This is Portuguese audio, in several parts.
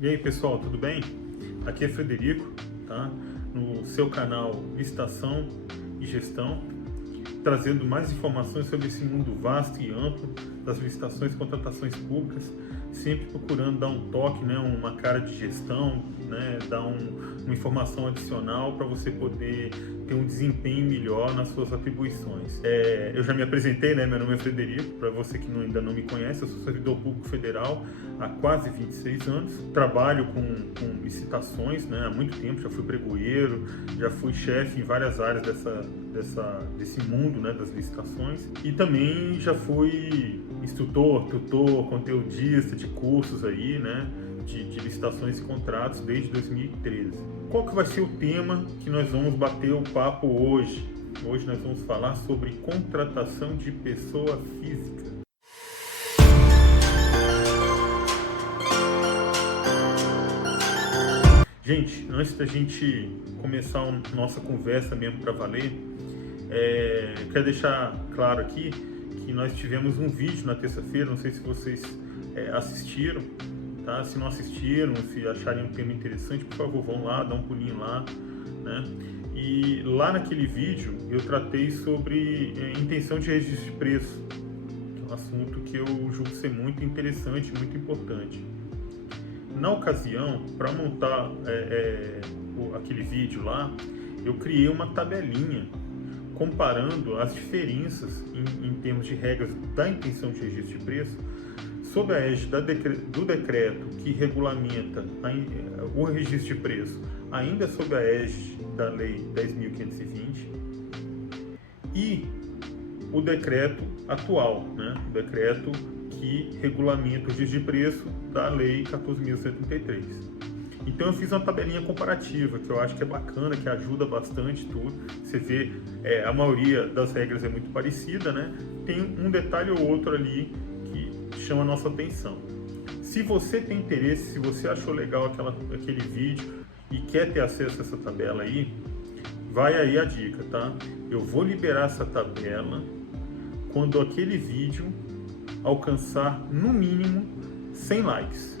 E aí pessoal, tudo bem? Aqui é Frederico, tá? No seu canal Licitação e Gestão, trazendo mais informações sobre esse mundo vasto e amplo das licitações e contratações públicas, sempre procurando dar um toque, né, uma cara de gestão, né, dar uma informação adicional para você poder ter um desempenho melhor nas suas atribuições. Eu já me apresentei, né, meu nome é Frederico, para você que ainda não me conhece, eu sou servidor público federal há quase 26 anos, trabalho com licitações, né, há muito tempo, já fui pregoeiro, já fui chefe em várias áreas desse mundo, né, das licitações, e também já fui instrutor, tutor, conteudista de cursos aí, né, de licitações e contratos desde 2013. Qual que vai ser o tema que nós vamos bater o papo hoje? Hoje nós vamos falar sobre contratação de pessoa física. Gente, antes da gente começar a nossa conversa mesmo para valer, quero deixar claro aqui que nós tivemos um vídeo na terça-feira, não sei se vocês assistiram, tá? Se não assistiram, se acharem um tema interessante, por favor, vão lá, dá um pulinho lá, né? E lá naquele vídeo eu tratei sobre intenção de registro de preço, que é um assunto que eu julgo ser muito interessante, muito importante. Na ocasião, para montar aquele vídeo lá, eu criei uma tabelinha comparando as diferenças em termos de regras da intenção de registro de preço sob a égide do decreto que regulamenta o registro de preço, ainda sob a égide da Lei 10.520, e o decreto atual, né? O decreto que regulamenta o registro de preço da Lei 14.133. Então eu fiz uma tabelinha comparativa que eu acho que é bacana, que ajuda bastante tudo. Você vê, a maioria das regras é muito parecida, né? Tem um detalhe ou outro ali que chama a nossa atenção. Se você tem interesse, se você achou legal aquele vídeo e quer ter acesso a essa tabela aí, vai aí a dica, tá? Eu vou liberar essa tabela quando aquele vídeo alcançar no mínimo 100 likes.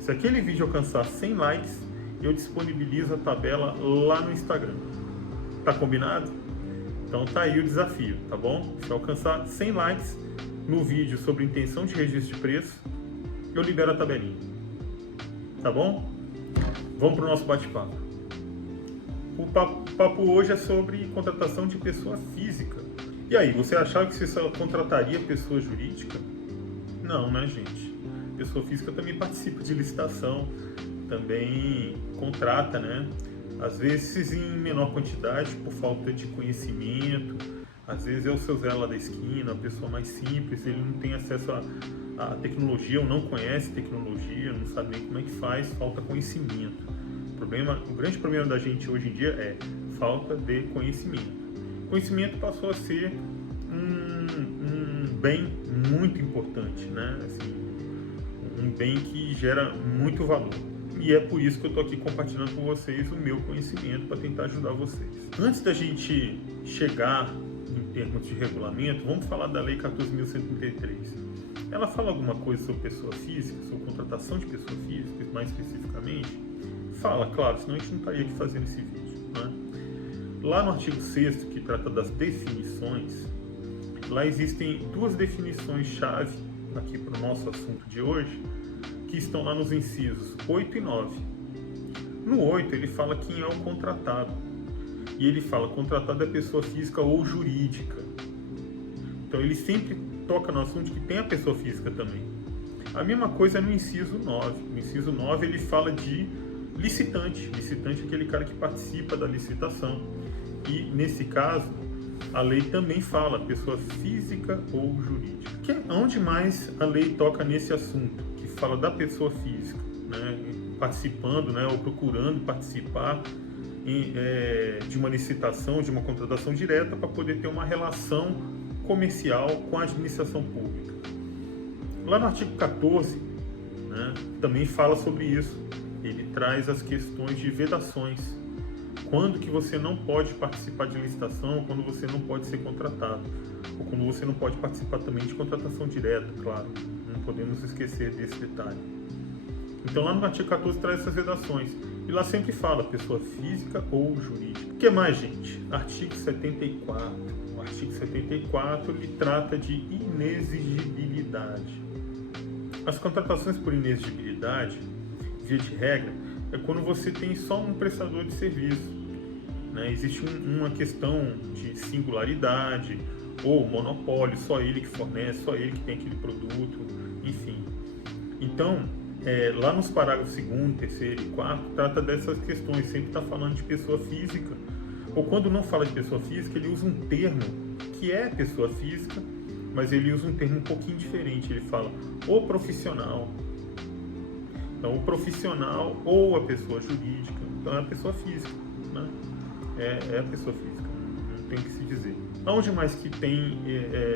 Se aquele vídeo alcançar 100 likes, eu disponibilizo a tabela lá no Instagram. Tá combinado? Então tá aí o desafio, tá bom? Se alcançar 100 likes no vídeo sobre intenção de registro de preço, eu libero a tabelinha. Tá bom? Vamos pro nosso bate-papo. O papo hoje é sobre contratação de pessoa física. E aí, você achava que você só contrataria pessoa jurídica? Não, né, gente? Pessoa física também participa de licitação, também contrata, né? Às vezes em menor quantidade, por falta de conhecimento, às vezes é o seu Zé lá da esquina, a pessoa mais simples, ele não tem acesso à tecnologia, ou não conhece tecnologia, não sabe nem como é que faz, falta conhecimento. O grande problema da gente hoje em dia é falta de conhecimento. Conhecimento passou a ser um bem muito importante, né? Assim, um bem que gera muito valor. E é por isso que eu estou aqui compartilhando com vocês o meu conhecimento para tentar ajudar vocês. Antes da gente chegar em termos de regulamento, vamos falar da Lei 14.133. Ela fala alguma coisa sobre pessoa física, sobre contratação de pessoa física, mais especificamente? Fala, claro, senão a gente não estaria aqui fazendo esse vídeo, né? Lá no artigo 6º, que trata das definições, lá existem duas definições-chave aqui para o nosso assunto de hoje, que estão lá nos incisos 8 e 9. No 8, ele fala quem é o contratado. E ele fala contratado é pessoa física ou jurídica. Então, ele sempre toca no assunto que tem a pessoa física também. A mesma coisa é no inciso 9. No inciso 9, ele fala de licitante. Licitante é aquele cara que participa da licitação. E, nesse caso, a lei também fala pessoa física ou jurídica. Que é onde mais a lei toca nesse assunto, que fala da pessoa física, né, participando, né, ou procurando participar de uma licitação, de uma contratação direta para poder ter uma relação comercial com a administração pública. Lá no artigo 14, né, também fala sobre isso. Ele traz as questões de vedações. Quando que você não pode participar de licitação, quando você não pode ser contratado, ou quando você não pode participar também de contratação direta, claro, não podemos esquecer desse detalhe. Então lá no artigo 14 traz essas redações. E lá sempre fala pessoa física ou jurídica. O que mais, gente? Artigo 74. O artigo 74 ele trata de inexigibilidade. As contratações por inexigibilidade, via de regra, é quando você tem só um prestador de serviço. Né? Existe uma questão de singularidade ou monopólio, só ele que fornece, só ele que tem aquele produto, enfim. Então, lá nos parágrafos 2º, 3º e 4º, trata dessas questões, sempre está falando de pessoa física, ou quando não fala de pessoa física, ele usa um termo que é pessoa física, mas ele usa um termo um pouquinho diferente, ele fala o profissional. Então, o profissional ou a pessoa jurídica, então é a pessoa física, né? É a pessoa física, não tem o que se dizer. Onde mais que tem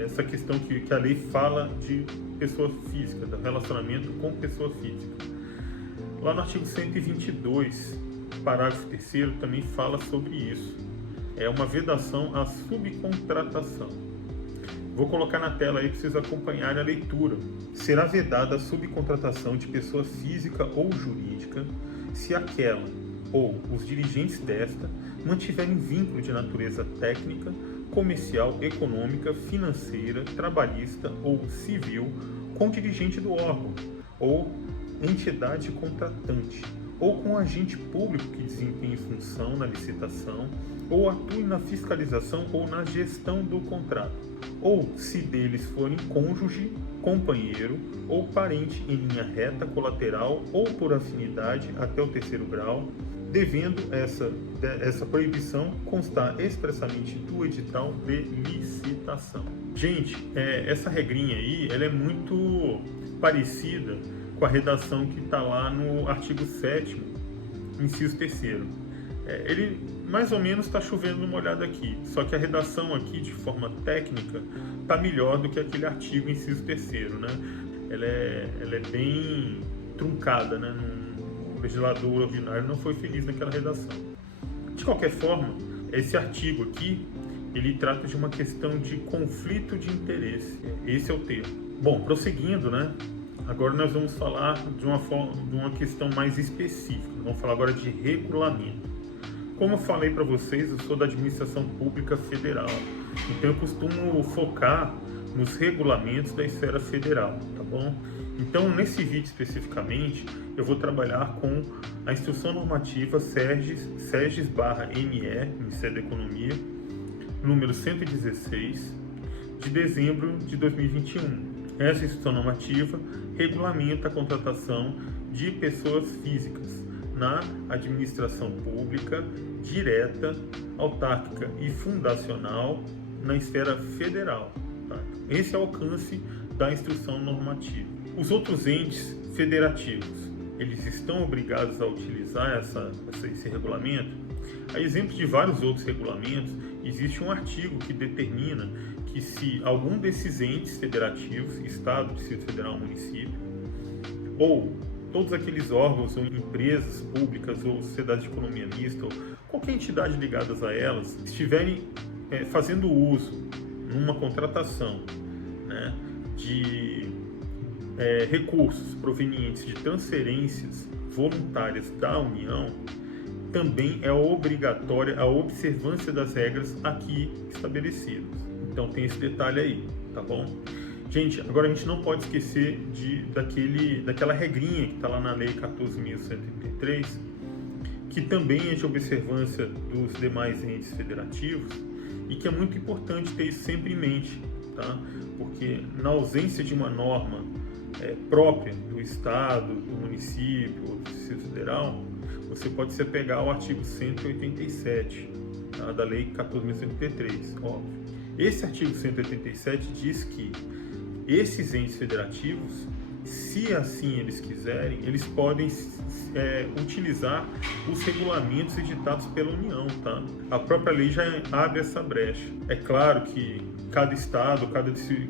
essa questão que a lei fala de pessoa física, do relacionamento com pessoa física? Lá no artigo 122, parágrafo 3º, também fala sobre isso. É uma vedação à subcontratação. Vou colocar na tela aí para vocês acompanharem a leitura. Será vedada a subcontratação de pessoa física ou jurídica se aquela ou os dirigentes desta mantiverem vínculo de natureza técnica, comercial, econômica, financeira, trabalhista ou civil com o dirigente do órgão ou entidade contratante, ou com agente público que desempenhe função na licitação ou atue na fiscalização ou na gestão do contrato, ou se deles forem cônjuge, companheiro ou parente em linha reta, colateral ou por afinidade até o 3º grau, devendo essa proibição constar expressamente do edital de licitação. Gente, essa regrinha aí, ela é muito parecida com a redação que está lá no artigo 7º, inciso 3º. Ele mais ou menos está chovendo numa olhada aqui, só que a redação aqui, de forma técnica, está melhor do que aquele artigo inciso 3º, né? Ela é bem truncada, né? O legislador ordinário não foi feliz naquela redação. De qualquer forma, esse artigo aqui, ele trata de uma questão de conflito de interesse. Esse é o termo. Bom, prosseguindo, né? Agora nós vamos falar de uma questão mais específica. Vamos falar agora de regulamento. Como eu falei para vocês, eu sou da administração pública federal. Então eu costumo focar nos regulamentos da esfera federal, tá bom? Então, nesse vídeo especificamente, eu vou trabalhar com a Instrução Normativa SEGES/ME, Ministério da Economia, número 116, de dezembro de 2021. Essa Instrução Normativa regulamenta a contratação de pessoas físicas na administração pública, direta, autárquica e fundacional na esfera federal. Tá? Esse é o alcance da Instrução Normativa. Os outros entes federativos, eles estão obrigados a utilizar esse regulamento? A exemplo de vários outros regulamentos, existe um artigo que determina que se algum desses entes federativos, Estado, Distrito Federal, município, ou todos aqueles órgãos ou empresas públicas ou sociedades de economia mista, ou qualquer entidade ligadas a elas, estiverem fazendo uso numa contratação, né, de recursos provenientes de transferências voluntárias da União, também é obrigatória a observância das regras aqui estabelecidas. Então tem esse detalhe aí, tá bom? Gente, agora a gente não pode esquecer daquela regrinha que está lá na Lei 14.133, que também é de observância dos demais entes federativos e que é muito importante ter isso sempre em mente, tá? Porque na ausência de uma norma própria do Estado, do município ou do Distrito Federal, você pode se apegar ao artigo 187, tá, da Lei 14.133, óbvio. Esse artigo 187 diz que esses entes federativos, se assim eles quiserem, eles podem utilizar os regulamentos editados pela União, tá? A própria lei já abre essa brecha. É claro que cada estado,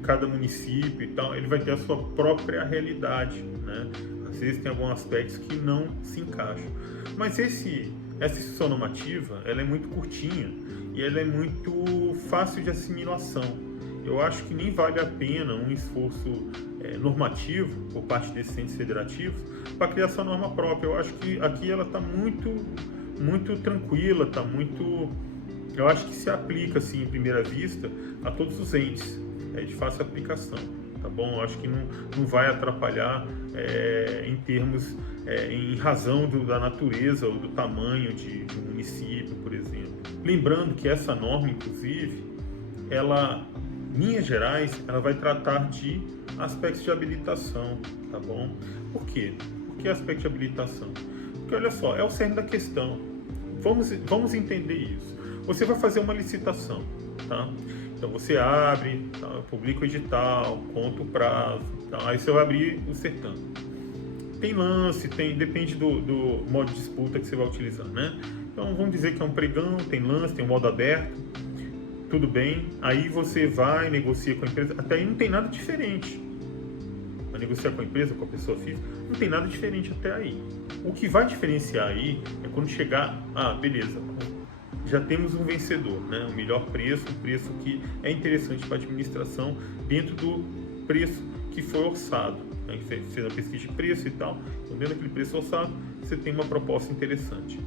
cada município e tal, ele vai ter a sua própria realidade, né? Às vezes tem alguns aspectos que não se encaixam. Mas essa instrução normativa, ela é muito curtinha e ela é muito fácil de assimilação. Eu acho que nem vale a pena um esforço normativo por parte desses entes federativos para criar essa norma própria. Eu acho que aqui ela está muito tranquila, eu acho que se aplica assim em primeira vista a todos os entes, de fácil aplicação, tá bom? Eu acho que não vai atrapalhar em termos, em razão da natureza ou do tamanho de um município, por exemplo. Lembrando que essa norma, inclusive, ela, em linhas gerais, ela vai tratar de aspectos de habilitação, tá bom? Por quê? Por que aspecto de habilitação? Porque olha só, é o cerne da questão. Vamos entender isso. Você vai fazer uma licitação, tá? Então você abre, tá? Publica o edital, conta o prazo, tá? Aí você vai abrir o certame. Tem lance, depende do modo de disputa que você vai utilizar, né? Então vamos dizer que é um pregão, tem lance, tem um modo aberto, tudo bem. Aí você vai, negocia com a empresa, até aí não tem nada diferente. Vai negociar com a empresa, com a pessoa física, não tem nada diferente até aí. O que vai diferenciar aí é quando chegar, beleza, já temos um vencedor, né? O melhor preço, um preço que é interessante para a administração dentro do preço que foi orçado. Né? Você fez a pesquisa de preço e tal, então dentro daquele preço orçado você tem uma proposta interessante.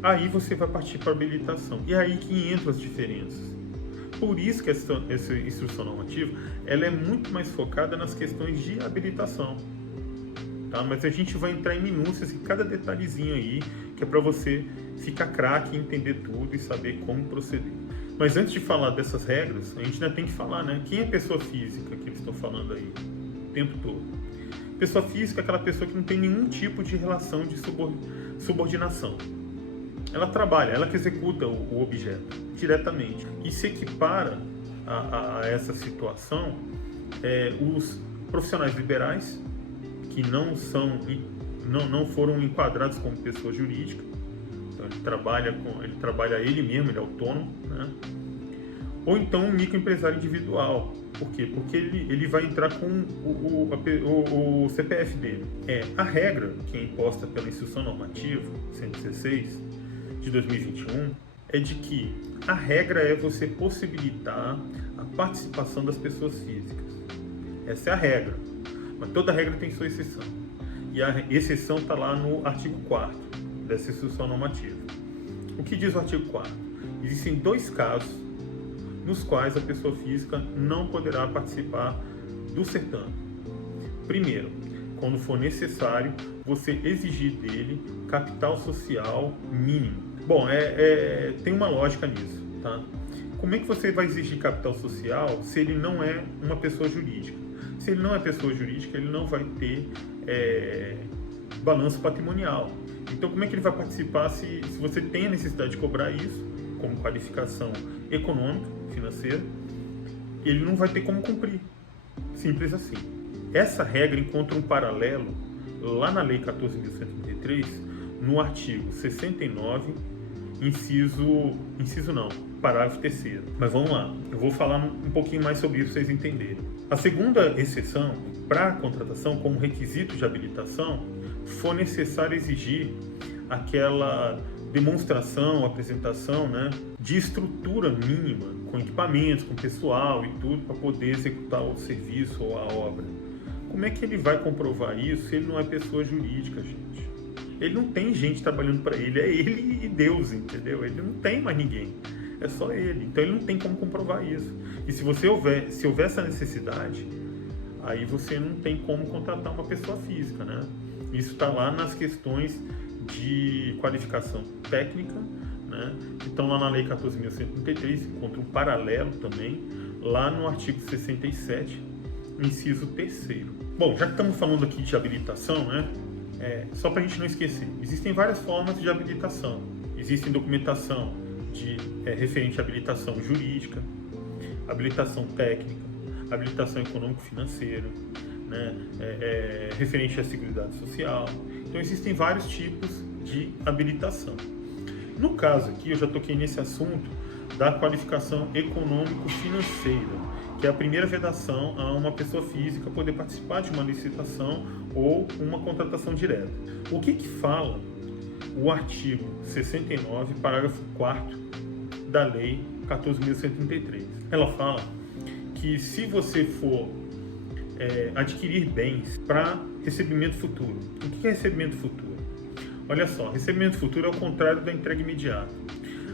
Aí você vai partir para a habilitação. E é aí que entram as diferenças. Por isso que essa instrução normativa ela é muito mais focada nas questões de habilitação. Tá? Mas a gente vai entrar em minúcias em cada detalhezinho aí, que é para você ficar craque, entender tudo e saber como proceder. Mas antes de falar dessas regras, a gente ainda tem que falar, né? Quem é pessoa física que eles estão falando aí o tempo todo? Pessoa física é aquela pessoa que não tem nenhum tipo de relação de subordinação. Ela trabalha, ela que executa o objeto diretamente. E se equipara a essa situação os profissionais liberais que não foram enquadrados como pessoa jurídica. Então ele trabalha ele mesmo, ele é autônomo, né? Ou então um microempresário individual. Por quê? Porque ele vai entrar com o CPF dele. A regra que é imposta pela Instrução Normativa 116 de 2021 é de que a regra é você possibilitar a participação das pessoas físicas. Essa é a regra, mas toda regra tem sua exceção. E a exceção está lá no artigo 4º dessa Instrução Normativa. O que diz o artigo 4º? Existem 2 casos nos quais a pessoa física não poderá participar do certame. Primeiro, quando for necessário você exigir dele capital social mínimo. Bom, tem uma lógica nisso, tá? Como é que você vai exigir capital social se ele não é uma pessoa jurídica? Se ele não é pessoa jurídica, ele não vai ter balanço patrimonial. Então, como é que ele vai participar se você tem a necessidade de cobrar isso como qualificação econômica, financeira? Ele não vai ter como cumprir. Simples assim. Essa regra encontra um paralelo lá na Lei 14.133, no artigo 69, parágrafo 3º. Mas vamos lá, eu vou falar um pouquinho mais sobre isso para vocês entenderem. A segunda exceção para a contratação, como requisito de habilitação, for necessário exigir aquela demonstração, apresentação, né, de estrutura mínima, com equipamentos, com pessoal e tudo, para poder executar o serviço ou a obra. Como é que ele vai comprovar isso se ele não é pessoa jurídica, gente? Ele não tem gente trabalhando para ele, é ele e Deus, entendeu? Ele não tem mais ninguém, é só ele. Então ele não tem como comprovar isso. E se houver essa necessidade, aí você não tem como contratar uma pessoa física, né? Isso está lá nas questões de qualificação técnica, né? Que estão lá na Lei 14.133, encontra um paralelo também, lá no artigo 67, inciso 3º. Bom, já que estamos falando aqui de habilitação, né? Só para a gente não esquecer, existem várias formas de habilitação. Existem documentação referente à habilitação jurídica, habilitação técnica, habilitação econômico-financeira, né? Referente à Seguridade Social. Então existem vários tipos de habilitação. No caso aqui, eu já toquei nesse assunto da qualificação econômico-financeira, que é a primeira vedação a uma pessoa física poder participar de uma licitação ou uma contratação direta. O que fala o artigo 69, parágrafo 4º da Lei 14.133? Ela fala que se você for adquirir bens para recebimento futuro. O que é recebimento futuro? Olha só, recebimento futuro é o contrário da entrega imediata.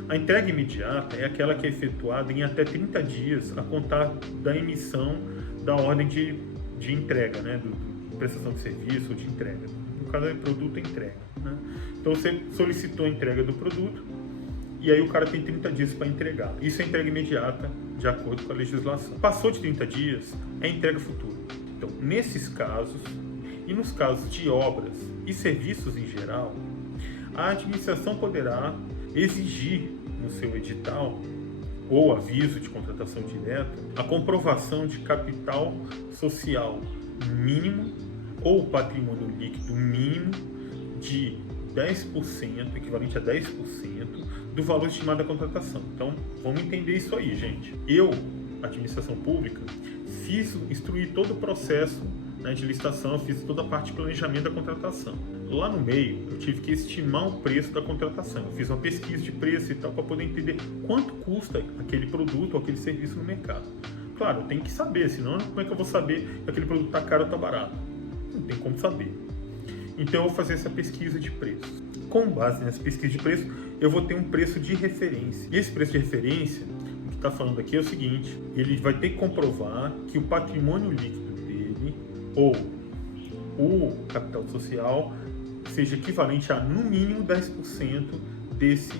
A entrega imediata é aquela que é efetuada em até 30 dias a contar da emissão da ordem de entrega, né? De prestação de serviço ou de entrega. No caso é produto entrega, né? Então você solicitou a entrega do produto e aí o cara tem 30 dias para entregar. Isso é entrega imediata de acordo com a legislação. Passou de 30 dias, é entrega futura. Então, nesses casos e nos casos de obras e serviços em geral, a administração poderá exigir no seu edital ou aviso de contratação direta a comprovação de capital social mínimo ou patrimônio líquido mínimo de 10%, equivalente a 10% do valor estimado da contratação. Então, vamos entender isso aí, gente. Eu, administração pública, instruí todo o processo, né, de licitação, fiz toda a parte de planejamento da contratação. Lá no meio, eu tive que estimar o preço da contratação. Eu fiz uma pesquisa de preço e tal para poder entender quanto custa aquele produto ou aquele serviço no mercado. Claro, eu tenho que saber, senão como é que eu vou saber se aquele produto está caro ou está barato? Não tem como saber. Então eu vou fazer essa pesquisa de preço. Com base nessa pesquisa de preço, eu vou ter um preço de referência. E esse preço de referência, o que está falando aqui é o seguinte: ele vai ter que comprovar que o patrimônio líquido dele ou o capital social seja equivalente a, no mínimo, 10% desse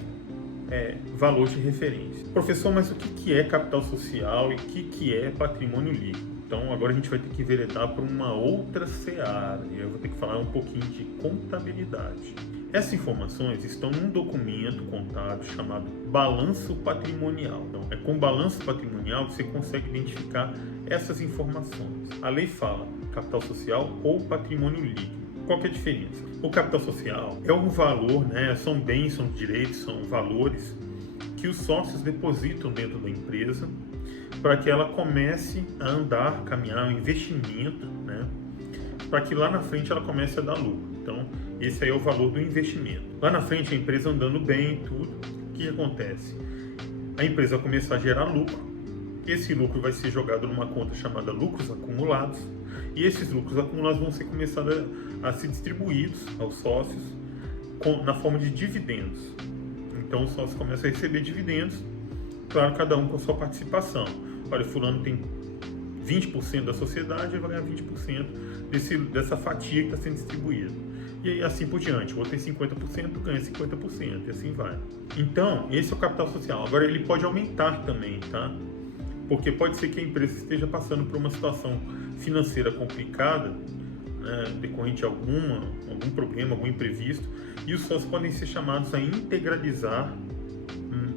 valor de referência. Professor, mas o que é capital social e o que é patrimônio líquido? Então, agora a gente vai ter que enveredar para uma outra seara e eu vou ter que falar um pouquinho de contabilidade. Essas informações estão num documento contábil chamado balanço patrimonial. Então, com o balanço patrimonial você consegue identificar essas informações. A lei fala capital social ou patrimônio líquido. Qual que é a diferença? O capital social é um valor, né? São bens, são direitos, são valores que os sócios depositam dentro da empresa para que ela comece a andar, caminhar, um investimento, né? Para que lá na frente ela comece a dar lucro. Então, esse aí é o valor do investimento. Lá na frente, a empresa andando bem, tudo, o que acontece? A empresa vai começar a gerar lucro, esse lucro vai ser jogado numa conta chamada lucros acumulados, e esses lucros acumulados vão ser começados a ser distribuídos aos sócios na forma de dividendos. Então, os sócios começam a receber dividendos, claro, cada um com a sua participação. Olha, fulano tem 20% da sociedade, ele vai ganhar 20% dessa fatia que está sendo distribuída. E aí, assim por diante. O outro tem 50%, ganha 50%, e assim vai. Então, esse é o capital social. Agora, ele pode aumentar também, tá? Porque pode ser que a empresa esteja passando por uma situação financeira complicada, né, decorrente de algum problema, algum imprevisto, e os sócios podem ser chamados a integralizar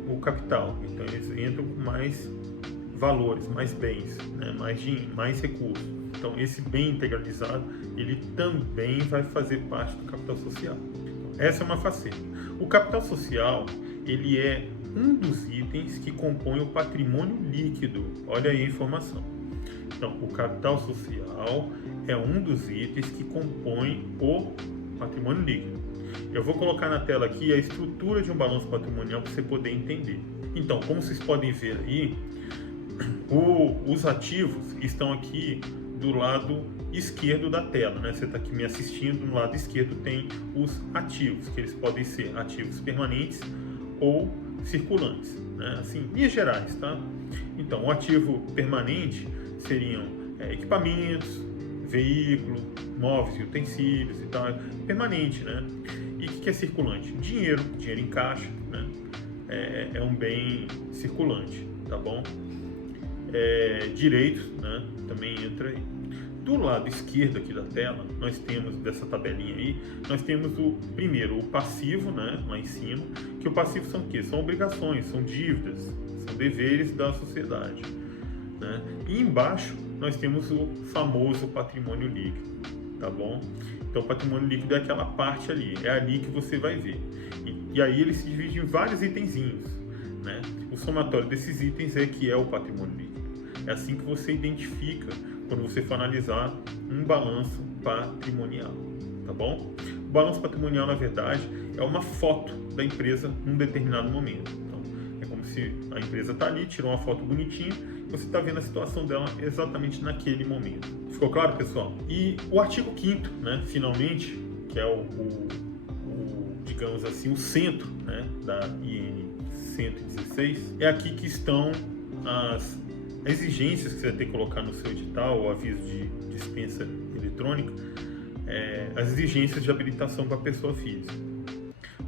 o capital. Então, eles entram com mais valores, mais bens, né, mais recursos. Então, esse bem integralizado, ele também vai fazer parte do capital social. Então, essa é uma faceta. O capital social, ele é um dos itens que compõe o patrimônio líquido. Olha aí a informação. Então, o capital social é um dos itens que compõe o patrimônio líquido. Eu vou colocar na tela aqui a estrutura de um balanço patrimonial para você poder entender. Então, como vocês podem ver aí, os ativos estão aqui do lado esquerdo da tela, né? Você está aqui me assistindo, no lado esquerdo tem os ativos, que eles podem ser ativos permanentes ou circulantes, né? Assim, linhas gerais, tá? Então, o ativo permanente seriam equipamentos, veículo, móveis e utensílios e tal, permanente, né? E o que é circulante? Dinheiro em caixa, né? É um bem circulante, tá bom? Direitos, né? Também entra aí. Do lado esquerdo aqui da tela, nós temos, dessa tabelinha aí, nós temos primeiro o passivo, né, lá em cima, que o passivo são o quê? São obrigações, são dívidas, são deveres da sociedade, né? E embaixo nós temos o famoso patrimônio líquido, tá bom? Então o patrimônio líquido é aquela parte ali, é ali que você vai ver. E aí ele se divide em vários itenzinhos, né? O somatório desses itens é que é o patrimônio líquido. É assim que você identifica quando você for analisar um balanço patrimonial, tá bom? O balanço patrimonial, na verdade, é uma foto da empresa num determinado momento. Então, é como se a empresa está ali, tirou uma foto bonitinha você está vendo a situação dela exatamente naquele momento. Ficou claro, pessoal? E o artigo 5º, né, finalmente, que é digamos assim, o centro, né, da IN 116, é aqui que estão as exigências que você vai ter que colocar no seu edital, o aviso de dispensa eletrônica, as exigências de habilitação para a pessoa física.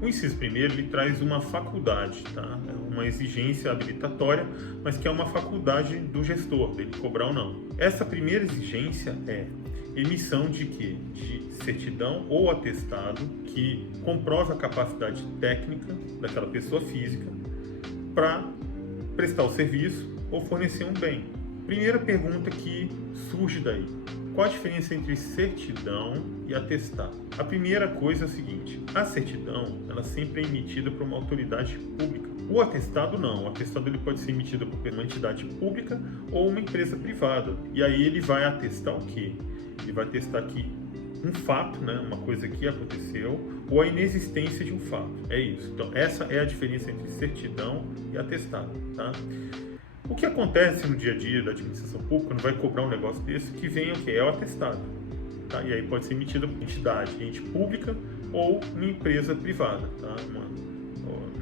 O inciso primeiro, ele traz uma faculdade, tá? Uma exigência habilitatória, mas que é uma faculdade do gestor, dele cobrar ou não. Essa primeira exigência é emissão de quê? De certidão ou atestado que comprova a capacidade técnica daquela pessoa física para prestar o serviço ou fornecer um bem. Primeira pergunta que surge daí: qual a diferença entre certidão e atestado? A primeira coisa é o seguinte: a certidão, ela sempre é emitida por uma autoridade pública. O atestado não. O atestado ele pode ser emitido por uma entidade pública ou uma empresa privada. E aí ele vai atestar o quê? Ele vai atestar que um fato, né, uma coisa que aconteceu, ou a inexistência de um fato. É isso. Então essa é a diferença entre certidão e atestado, tá? O que acontece no dia a dia da administração pública, não vai cobrar um negócio desse, que vem o que? É o atestado. Tá? E aí pode ser emitido por entidade, ente pública ou uma empresa privada. Tá?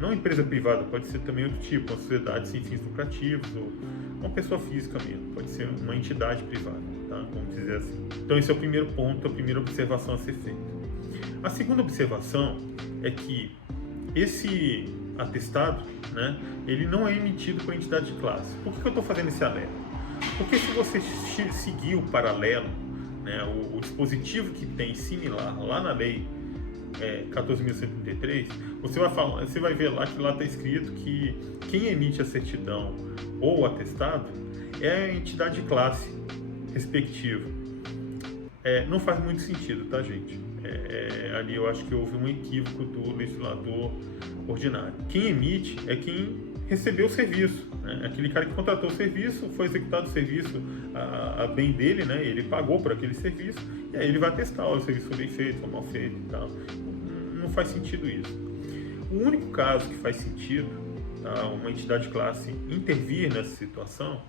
Não empresa privada, pode ser também outro tipo, uma sociedade sem fins lucrativos ou uma pessoa física mesmo, pode ser uma entidade privada, tá? Vamos dizer assim. Então esse é o primeiro ponto, a primeira observação a ser feita. A segunda observação é que esse atestado, né, ele não é emitido por entidade de classe. Por que eu estou fazendo esse alerta? Porque se você seguir o paralelo, né, o dispositivo que tem similar lá na lei 14.133, você vai ver lá que lá está escrito que quem emite a certidão ou o atestado é a entidade de classe respectiva. Não faz muito sentido, tá, gente? Ali eu acho que houve um equívoco do legislador ordinário. Quem emite é quem recebeu o serviço, né? Aquele cara que contratou o serviço, foi executado o serviço a bem dele, né? Ele pagou por aquele serviço e aí ele vai testar, o serviço foi bem feito, foi mal feito e tal. Não faz sentido isso. O único caso que faz sentido, tá, uma entidade de classe intervir nessa situação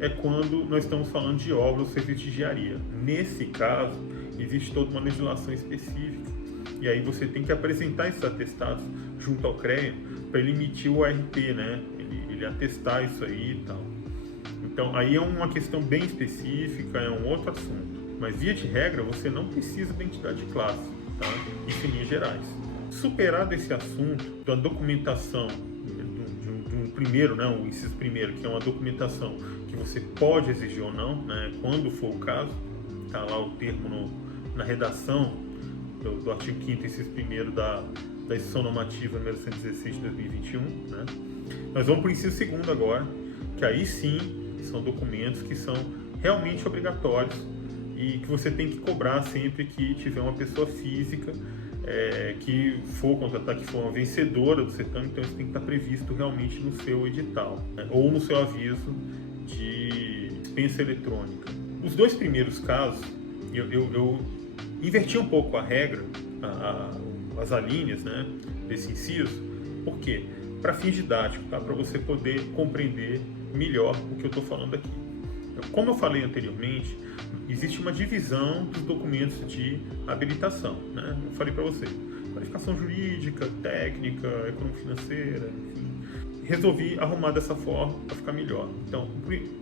é quando nós estamos falando de obra ou serviço de engenharia. Nesse caso, existe toda uma legislação específica e aí você tem que apresentar esses atestados junto ao CREA para ele emitir o ARP, né? Ele atestar isso aí e tal. Então, aí é uma questão bem específica, é um outro assunto. Mas, via de regra, você não precisa da entidade de classe, tá? Isso em linhas gerais. Superado esse assunto da documentação do primeiro, né? O inciso primeiro, que é uma documentação que você pode exigir ou não, né? Quando for o caso, tá lá o termo na redação do artigo 5º, inciso primeiro da Instrução Normativa número 116 de 2021, né? Nós vamos para o inciso segundo agora, que aí sim são documentos que são realmente obrigatórios e que você tem que cobrar sempre que tiver uma pessoa física que for contratar, que for uma vencedora do certame. Então isso tem que estar previsto realmente no seu edital, né? Ou no seu aviso de dispensa eletrônica. Os dois primeiros casos, eu inverti um pouco a regra, as alíneas, né, desse inciso. Por quê? Para fins didáticos, tá? Para você poder compreender melhor o que eu estou falando aqui. Como eu falei anteriormente, existe uma divisão dos documentos de habilitação, né? Eu falei para você, qualificação jurídica, técnica, econômico-financeira, enfim. Resolvi arrumar dessa forma para ficar melhor. Então,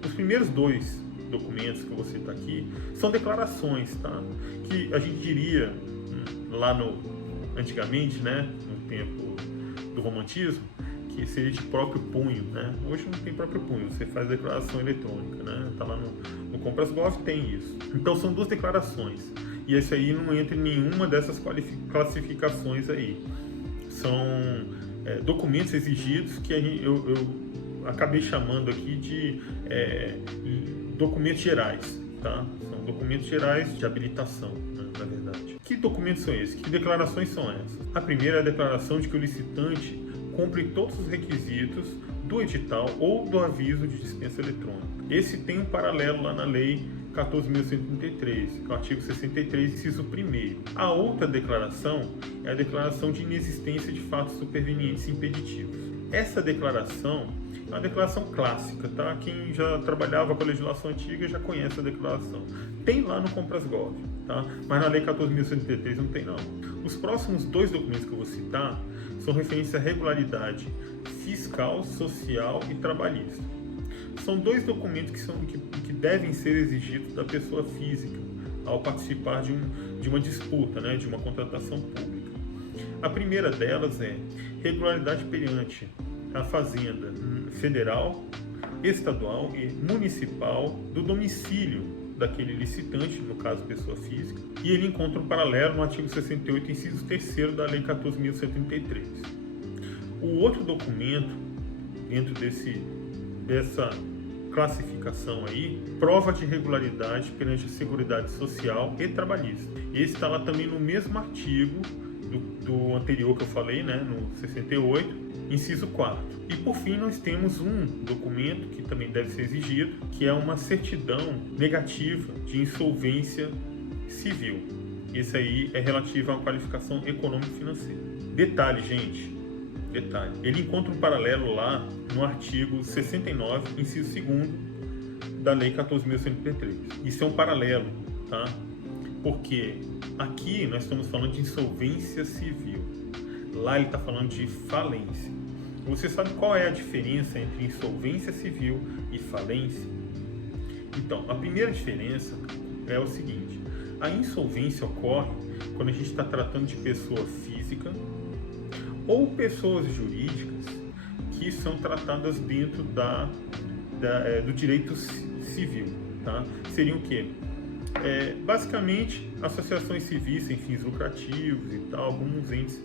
os primeiros dois documentos que eu vou citar aqui são declarações, tá? Que a gente diria lá antigamente, né, no tempo do romantismo, que seria de próprio punho, né? Hoje não tem próprio punho, você faz declaração eletrônica, né? Tá lá no Compras.gov, tem isso. Então são duas declarações e esse aí não entra em nenhuma dessas classificações aí. São documentos exigidos que eu acabei chamando aqui de documentos gerais, tá? São documentos gerais de habilitação, né, na verdade. Que documentos são esses? Que declarações são essas? A primeira é a declaração de que o licitante cumpre todos os requisitos do edital ou do aviso de dispensa eletrônica. Esse tem um paralelo lá na lei 14.133, o artigo 63, inciso 1º. A outra declaração é a declaração de inexistência de fatos supervenientes e impeditivos. Essa declaração, É uma declaração clássica, tá? Quem já trabalhava com a legislação antiga já conhece a declaração. Tem lá no Compras.gov, tá? Mas na Lei 14.133 não tem, não. Os próximos 2 documentos que eu vou citar são referentes à regularidade fiscal, social e trabalhista. São 2 documentos que devem ser exigidos da pessoa física ao participar de uma disputa, né? De uma contratação pública. A primeira delas é regularidade perante a Fazenda Federal, Estadual e Municipal do domicílio daquele licitante, no caso pessoa física, e ele encontra um paralelo no artigo 68, inciso 3º da Lei 14.133. O outro documento, dentro dessa classificação aí, prova de regularidade perante a Seguridade Social e Trabalhista. Esse está lá também no mesmo artigo do anterior que eu falei, né, no 68, inciso 4. E por fim nós temos um documento que também deve ser exigido, que é uma certidão negativa de insolvência civil. Esse aí é relativo à qualificação econômico-financeira. Detalhe, gente, detalhe. Ele encontra um paralelo lá no artigo 69, inciso 2º da Lei 14.133. Isso é um paralelo, tá? Porque aqui nós estamos falando de insolvência civil. Lá ele está falando de falência. Você sabe qual é a diferença entre insolvência civil e falência? Então, a primeira diferença é o seguinte: a insolvência ocorre quando a gente está tratando de pessoa física ou pessoas jurídicas que são tratadas dentro do direito civil, tá? Seriam o quê? Basicamente, associações civis sem fins lucrativos e tal, alguns entes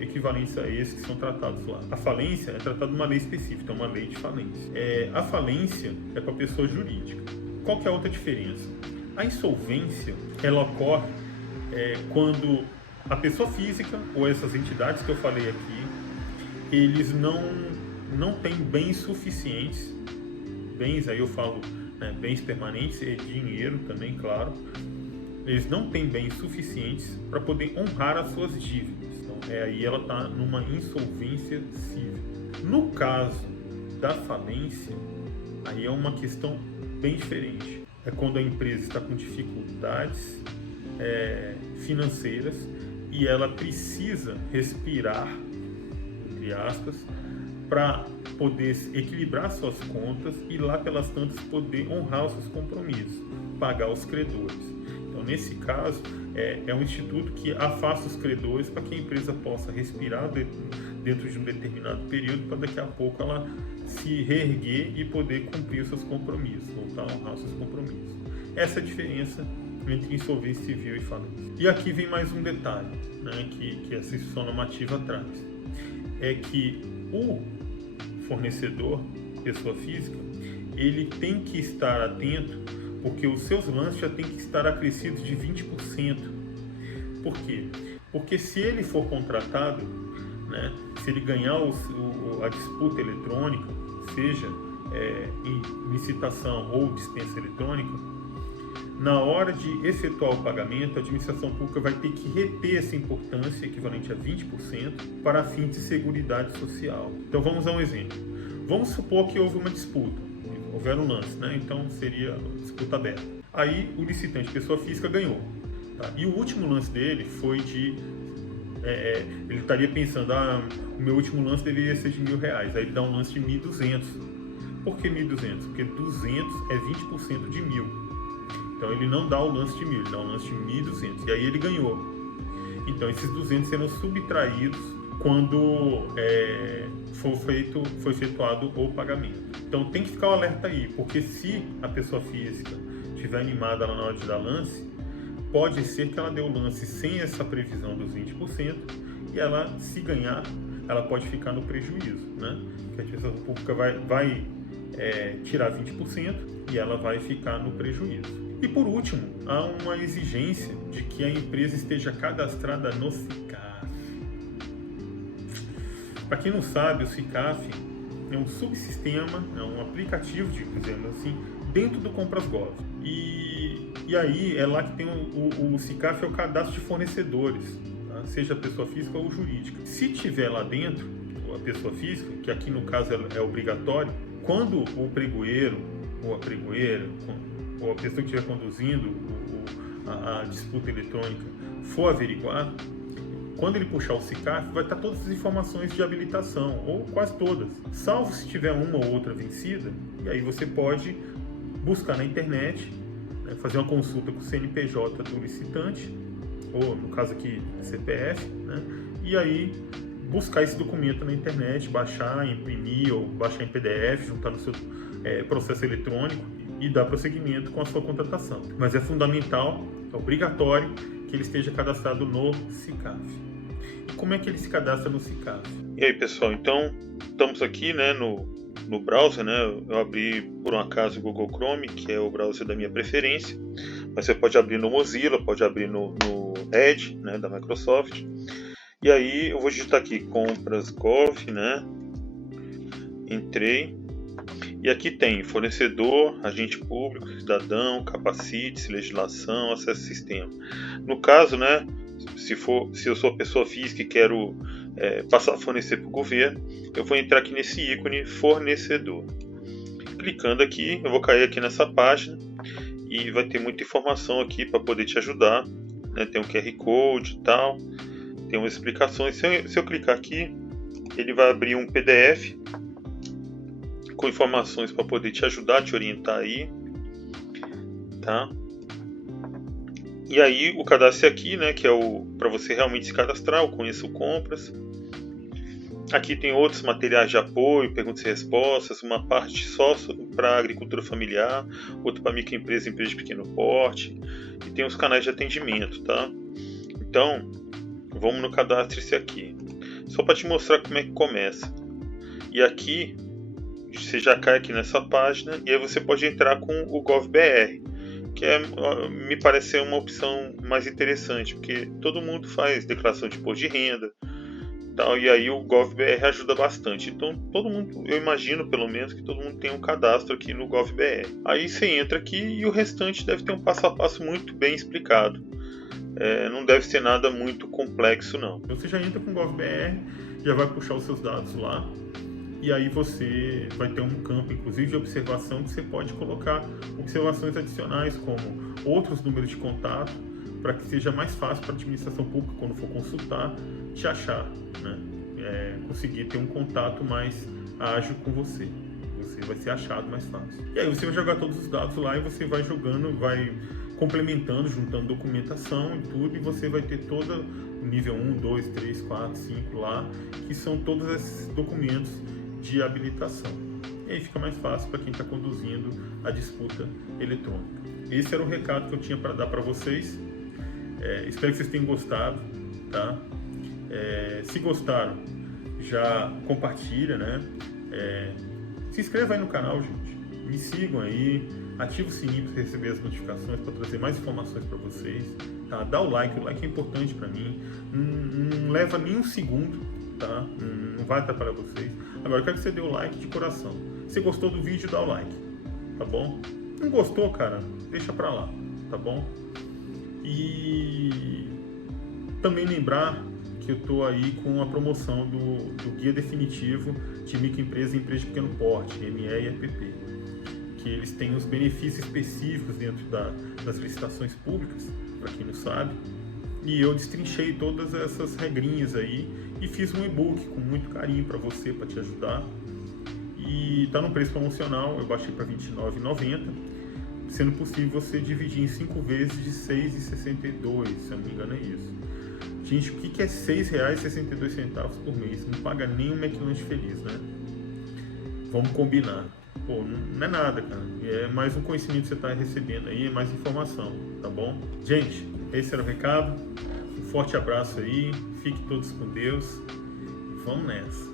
equivalentes a esses que são tratados lá. A falência é tratada numa lei específica, é uma lei de falência. A falência é para pessoa jurídica. Qual que é a outra diferença? A insolvência, ela ocorre quando a pessoa física ou essas entidades que eu falei aqui, eles não têm bens suficientes, bens, aí eu falo bens permanentes e dinheiro também, claro, eles não têm bens suficientes para poder honrar as suas dívidas. Então, aí ela está numa insolvência civil. No caso da falência, aí é uma questão bem diferente. É quando a empresa está com dificuldades financeiras e ela precisa respirar, entre aspas, para poder equilibrar suas contas e lá pelas tantas poder honrar os seus compromissos, pagar os credores. Então, nesse caso, é um instituto que afasta os credores para que a empresa possa respirar dentro de um determinado período, para daqui a pouco ela se reerguer e poder cumprir os seus compromissos, voltar a honrar os seus compromissos. Essa é a diferença entre insolvência civil e falência. E aqui vem mais um detalhe, né, que essa instituição normativa traz. É que o fornecedor, pessoa física, ele tem que estar atento, porque os seus lances já tem que estar acrescidos de 20%. Por quê? Porque se ele for contratado, né, se ele ganhar a disputa eletrônica, seja em licitação ou dispensa eletrônica, na hora de efetuar o pagamento, a administração pública vai ter que reter essa importância, equivalente a 20%, para fins de seguridade social. Então vamos a um exemplo. Vamos supor que houve uma disputa, houver um lance, né? Então seria disputa aberta. Aí o licitante, pessoa física, ganhou. Tá? E o último lance dele foi de... ele estaria pensando, o meu último lance deveria ser de R$1.000. Aí ele dá um lance de 1.200. Por que 1.200? Porque 200 é 20% de 1.000. Então ele não dá o lance de 1.000, ele dá um lance de 1.200. E aí ele ganhou. Então esses 200 serão subtraídos quando foi efetuado o pagamento. Então tem que ficar o alerta aí, porque se a pessoa física estiver animada lá na hora de dar lance, pode ser que ela dê o lance sem essa previsão dos 20% e ela, se ganhar, ela pode ficar no prejuízo, né? Que a administração pública vai tirar 20% e ela vai ficar no prejuízo. E por último, há uma exigência de que a empresa esteja cadastrada no SICAF. Para quem não sabe, o SICAF é um subsistema, é um aplicativo, dizendo assim, dentro do Compras.gov. E aí é lá que tem o SICAF, é o cadastro de fornecedores, tá? Seja pessoa física ou jurídica. Se tiver lá dentro, a pessoa física, que aqui no caso é obrigatório, quando o pregoeiro ou a pregoeira ou a pessoa que estiver conduzindo a disputa eletrônica for averiguar, quando ele puxar o SICAF, vai estar todas as informações de habilitação, ou quase todas, salvo se tiver uma ou outra vencida, e aí você pode buscar na internet, né, fazer uma consulta com o CNPJ do licitante, ou no caso aqui CPF, né, e aí buscar esse documento na internet, baixar, imprimir ou baixar em PDF, juntar no seu processo eletrônico e dar prosseguimento com a sua contratação. Mas é fundamental, é obrigatório que ele esteja cadastrado no SICAF. E como é que ele se cadastra no SICAF? E aí, pessoal, então estamos aqui, né, no browser, né? Eu abri por um acaso o Google Chrome, que é o browser da minha preferência, mas você pode abrir no Mozilla, pode abrir no Edge, né, da Microsoft. E aí eu vou digitar aqui compras gov, né? Entrei. E aqui tem fornecedor, agente público, cidadão, capacite, legislação, acesso ao sistema. No caso, né, se eu sou pessoa física e quero passar a fornecer para o governo, eu vou entrar aqui nesse ícone fornecedor. Clicando aqui, eu vou cair aqui nessa página e vai ter muita informação aqui para poder te ajudar, né? Tem um QR Code e tal, tem umas explicações. Se eu clicar aqui, ele vai abrir um PDF com informações para poder te ajudar, te orientar aí, tá? E aí o cadastro aqui, né, que é o para você realmente se cadastrar, o Conheço Compras. Aqui tem outros materiais de apoio, perguntas e respostas, uma parte só para agricultura familiar, outra para microempresa e empresa de pequeno porte, e tem os canais de atendimento, tá? Então, vamos no cadastro esse aqui, só para te mostrar como é que começa. E aqui você já cai aqui nessa página e aí você pode entrar com o GovBR, que me parece ser uma opção mais interessante, porque todo mundo faz declaração de imposto de renda, tal, e aí o GovBR ajuda bastante. Então todo mundo, eu imagino pelo menos que todo mundo tem um cadastro aqui no GovBR. Aí você entra aqui e o restante deve ter um passo a passo muito bem explicado. Não deve ser nada muito complexo não. Você já entra com o GovBR, já vai puxar os seus dados lá. E aí você vai ter um campo, inclusive, de observação que você pode colocar observações adicionais, como outros números de contato, para que seja mais fácil para a administração pública, quando for consultar, te achar, né? Conseguir ter um contato mais ágil com você. Você vai ser achado mais fácil. E aí você vai jogar todos os dados lá e você vai jogando, vai complementando, juntando documentação e tudo, e você vai ter todo o nível 1, 2, 3, 4, 5 lá, que são todos esses documentos de habilitação. E aí fica mais fácil para quem está conduzindo a disputa eletrônica. Esse era o recado que eu tinha para dar para vocês. Espero que vocês tenham gostado, tá? Se gostaram, já compartilha, né? Se inscreva aí no canal, gente. Me sigam aí, ativa o sininho para receber as notificações, para trazer mais informações para vocês, tá? Dá o like é importante para mim. Não leva nem um segundo, tá? Não vai atrapalhar vocês. Agora eu quero que você dê o like de coração. Se gostou do vídeo, dá o like, tá bom? Não gostou, cara? Deixa pra lá, tá bom? E também lembrar que eu tô aí com a promoção do Guia Definitivo de Microempresa e Empresa de Pequeno Porte, ME e EPP, que eles têm os benefícios específicos dentro das licitações públicas, para quem não sabe. E eu destrinchei todas essas regrinhas aí e fiz um e-book com muito carinho para você, para te ajudar. E tá no preço promocional, eu baixei para R$ 29,90, sendo possível você dividir em 5 vezes de R$ 6,62, se eu não me engano é isso. Gente, o que é R$ 6,62 por mês? Não paga nem um McLanche feliz, né? Vamos combinar. Pô, não é nada, cara. É mais um conhecimento que você está recebendo aí, é mais informação, tá bom? Gente, esse era o recado. Um forte abraço aí. Fiquem todos com Deus. Vamos nessa.